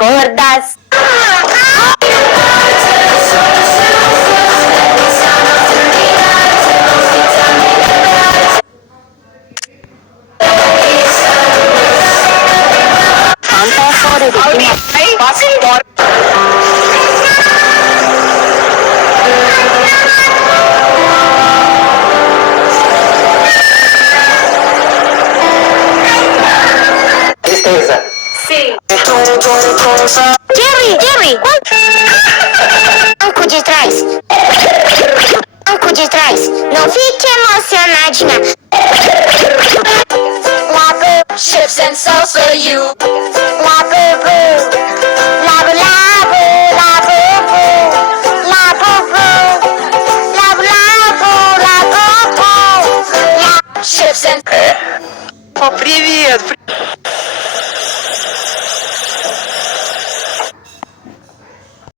acordas? Santa fora de cima. Passa embora. Tristeza. Sim. Jerry, banco de trás. Banco de trás. Não fique emocionadinha. Labo, chips and salsa, you. Labo, boo. Labo, labo, labo, boo. Labo, boo. Labo, labo, labo, boo. Chips and... Привет!